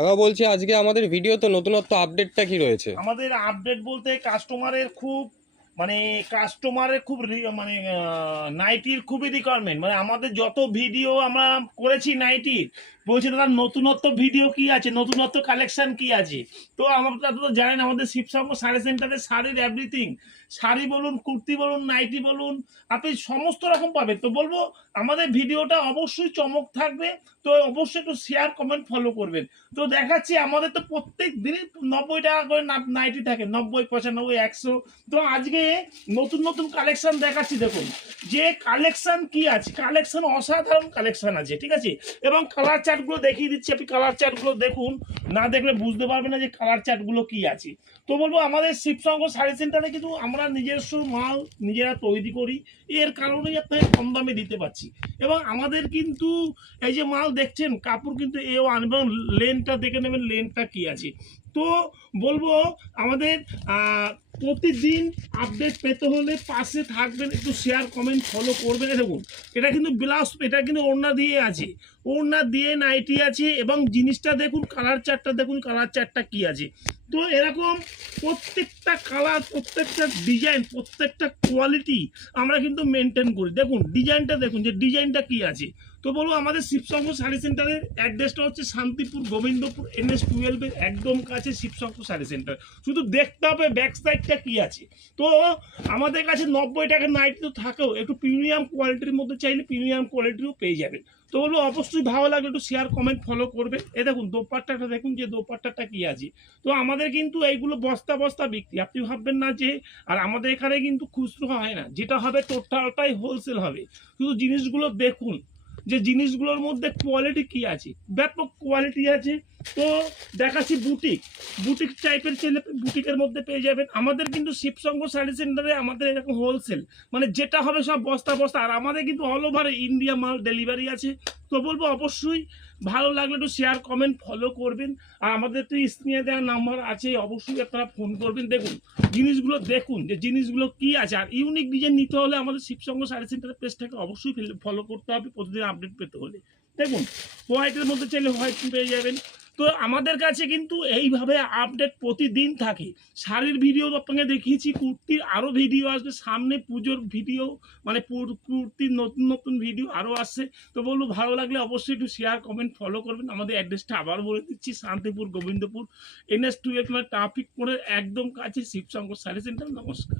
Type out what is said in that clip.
কাকা বলছি আজকে আমাদের ভিডিওতে নতুনত্ব আপডেটটা কি রয়েছে? আমাদের আপডেট বলতে কাস্টমারের খুব মানে কাস্টমারের খুব মানে নাইটির খুবই রিকোয়ারমেন্ট, মানে আমাদের যত ভিডিও আমরা করেছি নাইটির, বলছি দাদা নতুনত্ব ভিডিও কি আছে, নতুনত্ব কালেকশন কি আছে। তো আপনারা তো জানেন আমাদের শিবসাগর শাড়ি সেন্টারে শাড়ির এভরিথিং, শাড়ি বলুন, কুর্তি বলুন, নাইটি বলুন, আপনি সমস্ত রকম পাবেন। তো বলবো আমাদের ভিডিওটা অবশ্যই চমক থাকবে, তো অবশ্যই একটু শেয়ার কমেন্ট ফলো করবেন। তো দেখাচ্ছি আমাদের তো প্রত্যেক দিনই 90 টাকা করে নাইটি থাকে, 90, 95, 100। তো আজকে নতুন নতুন কালেকশন দেখাচ্ছি, দেখুন যে কালেকশন কি আছে, কালেকশন অসাধারণ কালেকশন আছে, ঠিক আছে। এবং কালার চার্টগুলো দেখিয়ে দিচ্ছি, আপনি কালার চার্টগুলো দেখুন, না দেখলে বুঝতে পারবেন না যে কালার চার্টগুলো কি আছে। তো বলবো আমাদের শিবসাগর শাড়ি সেন্টারে কিন্তু আমরা নিজস্ব মাল নিজেরা তৈরি করি, এর কারণেই আপনাকে কম দামে দিতে পারছি। এবং আমাদের কিন্তু এই যে মাল দেখছেন, কাপড় কিন্তু A1, এবং লেনটা দেখে নেবেন লেনটা কি আছে। তো বলবো আমাদের প্রতিদিন আপডেট পেতে হলে পাশে থাকবেন, একটু শেয়ার কমেন্ট ফলো করবেন। দেখুন এটা কিন্তু ব্লাউজ, এটা কিন্তু ওড়না দিয়ে আছে, ওড়না দিয়ে নাইটি আছে, এবং জিনিসটা দেখুন, কালার চার্টটা দেখুন, কালার চার্টটা কি আছে। তো এরকম প্রত্যেকটা কালার, প্রত্যেকটা ডিজাইন, প্রত্যেকটা কোয়ালিটি আমরা কিন্তু মেনটেন করি। দেখুন ডিজাইনটা দেখুন, যে ডিজাইনটা কি আছে। তো বলবো আমাদের শিবশঙ্কর শাড়ি সেন্টারের অ্যাড্রেসটা হচ্ছে শান্তিপুর গোবিন্দপুর NH-12 এর একদম কাছে শিবশঙ্কর শাড়ি সেন্টার। শুধু দেখতে হবে ব্যাক সাইডটা কি আছে। তো আমাদের কাছে 90 টাকার নাইটি তো থাকেও, একটু প্রিমিয়াম কোয়ালিটির মধ্যে চাইলে প্রিমিয়াম কোয়ালিটিও পেয়ে যাবেন। তো বলবো অবশ্যই ভালো লাগলে একটু শেয়ার কমেন্ট ফলো করবেন। এ দেখুন দোপাট্টাটা দেখুন, যে দোপাট্টাটা কি আছে। তো আমাদের কিন্তু এইগুলো বস্তা বস্তা বিক্রি, আপনি ভাববেন না যে, আর আমাদের এখানে কিন্তু খুচরো হয় না, যেটা হবে টোটালটাই হোলসেল হবে। শুধু জিনিসগুলো দেখুন যে জিনিসগুলোর মধ্যে কোয়ালিটি কি আছে, ব্যাপক কোয়ালিটি আছে। তো দেখাচ্ছি বুটিক, বুটিক টাইপের ছেলে বুটিকের মধ্যে পেয়ে যাবেন। আমাদের কিন্তু শিবশঙ্কর শাড়ি সেন্টারে আমাদের এরকম হোলসেল, মানে যেটা হবে সব বস্তা বস্তা, আর আমাদের কিন্তু অল ওভার ইন্ডিয়া মাল ডেলিভারি আছে। তো বলবো অবশ্যই ভালো লাগলে একটু শেয়ার কমেন্ট ফলো করবেন। আর আমাদের তো স্ক্রিনে দেওয়ার নাম্বার আছে, অবশ্যই আপনারা ফোন করবেন। দেখুন জিনিসগুলো দেখুন যে জিনিসগুলো কি আছে। আর ইউনিক ডিজাইন নিতে হলে আমাদের শিবশঙ্কর শাড়ি সেন্টারের পেজটাকে অবশ্যই ফলো করতে হবে প্রতিদিন আপডেট পেতে হলে। দেখুন হোয়াইটের মধ্যে চাইলে হোয়াইট পেয়ে যাবেন। তো আমাদের কাছে কিন্তু এইভাবে আপডেট প্রতিদিন থাকে। শাড়ির ভিডিও আপনাকে দেখিয়েছি, কুর্তির আরও ভিডিও আসবে সামনে, পুজোর ভিডিও, মানে কুর্তির নতুন নতুন ভিডিও আরও আসছে। তো বলবো ভালো লাগলে অবশ্যই একটু শেয়ার কমেন্ট ফলো করবেন। আমাদের অ্যাড্রেসটা আবার বলে দিচ্ছি, শান্তিপুর গোবিন্দপুর NH-12 মানে ট্রাফিক মোড়ের একদম কাছে শিবশঙ্কর শাড়ি সেন্টার। নমস্কার।